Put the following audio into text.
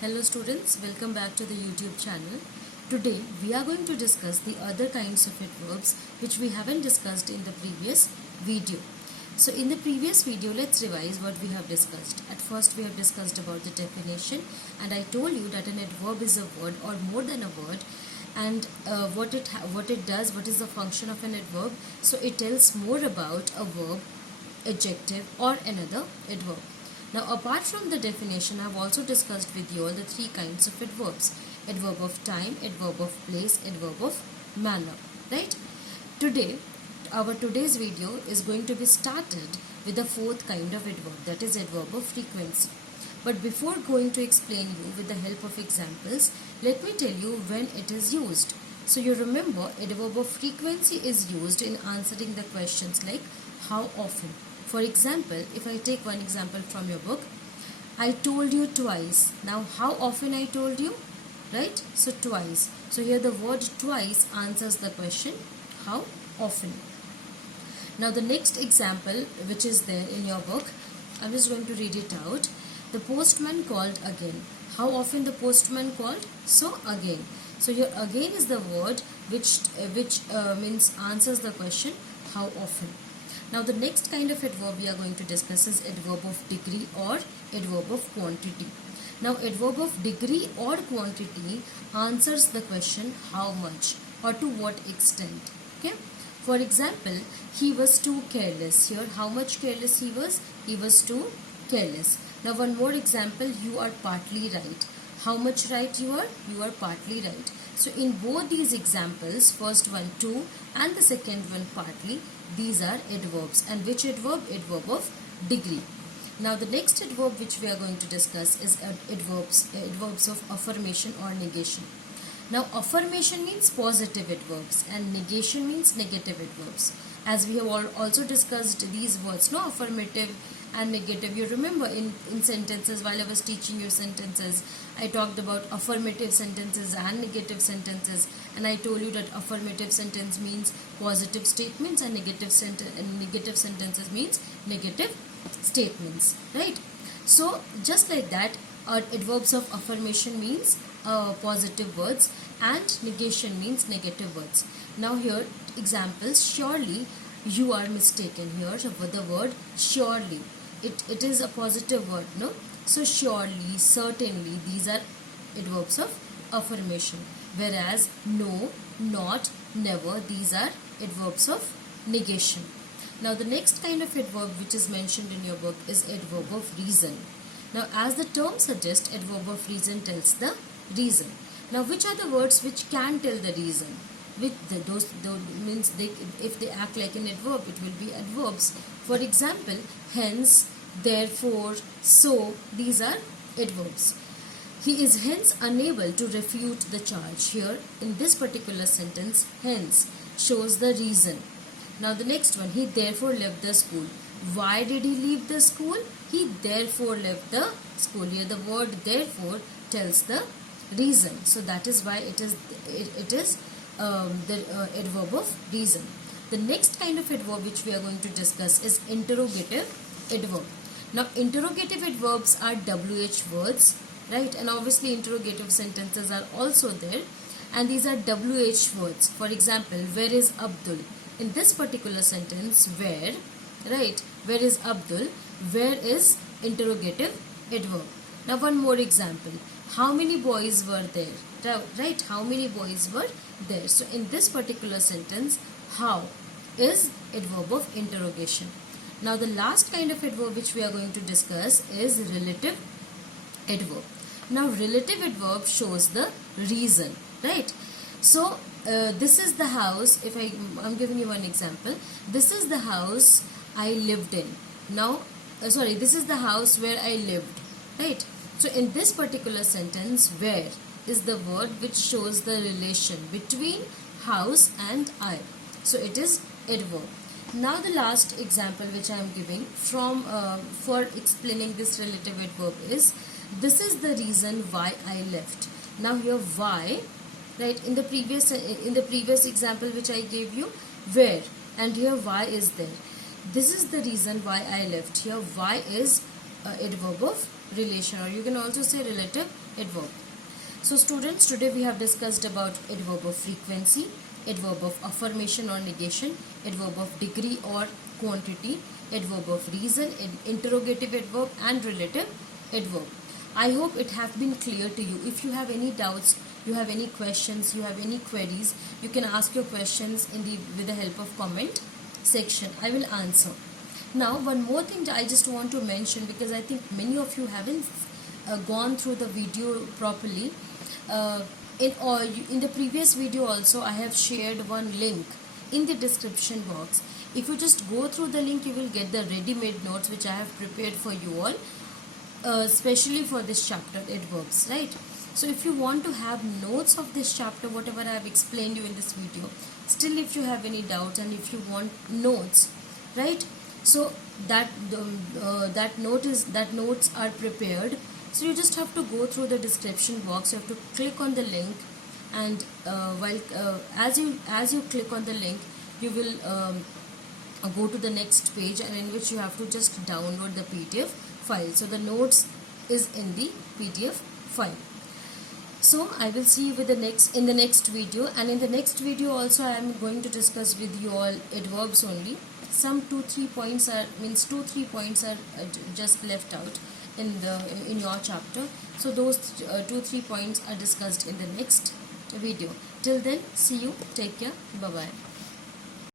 Hello students, welcome back to the YouTube channel. Today we are going to discuss the other kinds of adverbs which we haven't discussed in the previous video. So in the previous video, let's revise what we have discussed. At first we have discussed about the definition, and I told you that an adverb is a word or more than a word, and what it does, what is the function of an adverb. So it tells more about a verb, adjective or another adverb. Now, apart from the definition, I have also discussed with you all the three kinds of adverbs: adverb of time, adverb of place, adverb of manner. Right? Today, our today's video is going to be started with the fourth kind of adverb, that is adverb of frequency. But before going to explain you with the help of examples, let me tell you when it is used. So you remember, adverb of frequency is used in answering the questions like how often. For example, if I take one example from your book, I told you twice. Now, how often I told you? Right? So, twice. So, here the word twice answers the question, how often. Now, the next example which is there in your book, I'm just going to read it out. The postman called again. How often the postman called? So, again. So, here again is the word which means answers the question, how often. Now the next kind of adverb we are going to discuss is adverb of degree or adverb of quantity. Now adverb of degree or quantity answers the question how much or to what extent. Okay. For example, he was too careless. Here how much careless he was? He was too careless. Now one more example, you are partly right. How much right you are? You are partly right. So in both these examples, first one too and the second one partly, these are adverbs. And which adverb? Adverb of degree. Now the next adverb which we are going to discuss is adverbs of affirmation or negation. Now affirmation means positive adverbs and negation means negative adverbs. As we have also discussed these words, no, affirmative and negative. You remember in sentences, while I was teaching you sentences, I talked about affirmative sentences and negative sentences, and I told you that affirmative sentence means positive statements and negative sentences means negative statements, right? So just like that, adverbs of affirmation means positive words and negation means negative words. Now here examples, surely you are mistaken. Here the word surely, it is a positive word, no? So surely, certainly, these are adverbs of affirmation, whereas no, not, never, these are adverbs of negation. Now the next kind of adverb which is mentioned in your book is adverb of reason. Now as the term suggests, adverb of reason tells the reason. Now which are the words which can tell the reason? Those means if they act like an adverb, it will be adverbs. For example, hence, therefore, so, these are adverbs. He is hence unable to refute the charge. Here in this particular sentence, hence shows the reason. Now the next one, he therefore left the school. Why did he leave the school? He therefore left the school. Here the word therefore tells the reason. So that is why it is the adverb of reason. The next kind of adverb which we are going to discuss is interrogative adverb. Now interrogative adverbs are WH words, right? And obviously interrogative sentences are also there, and these are WH words. For example, where is Abdul? In this particular sentence, where, right? Where is Abdul? Where is interrogative adverb. Now one more example, how many boys were there? Right? How many boys were there? So in this particular sentence, how is adverb of interrogation. Now the last kind of adverb which we are going to discuss is relative adverb. Now relative adverb shows the reason, right? So this is the house. If I'm giving you one example, this is the house I lived in. Now this is the house where I lived, right? So in this particular sentence, where is the word which shows the relation between house and I. So it is adverb. Now the last example which I am giving from for explaining this relative adverb is, this is the reason why I left. Now here why, right? In the previous example which I gave you, where, and here why is there. This is the reason why I left. Here why is adverb of relation, or you can also say relative adverb. So students, today we have discussed about adverb of frequency, adverb of affirmation or negation, adverb of degree or quantity, adverb of reason, interrogative adverb and relative adverb. I hope it have been clear to you. If you have any doubts, you have any questions, you have any queries, you can ask your questions with the help of comment section. I will answer. Now one more thing I just want to mention, because I think many of you haven't gone through the video properly. In the previous video also I have shared one link in the description box. If you just go through the link, you will get the ready-made notes which I have prepared for you all, especially for this chapter, adverbs, right? So if you want to have notes of this chapter, whatever I have explained you in this video, still if you have any doubts and if you want notes, right, so that notes are prepared. So you just have to go through the description box. You have to click on the link, and as you click on the link, you will go to the next page, and in which you have to just download the PDF file. So the notes is in the PDF file. So I will see you in the next video, and in the next video also I am going to discuss with you all adverbs only. Some 2-3 points are just left out in your chapter. So those 2-3 points are discussed in the next video. Till then, see you. Take care. Bye bye.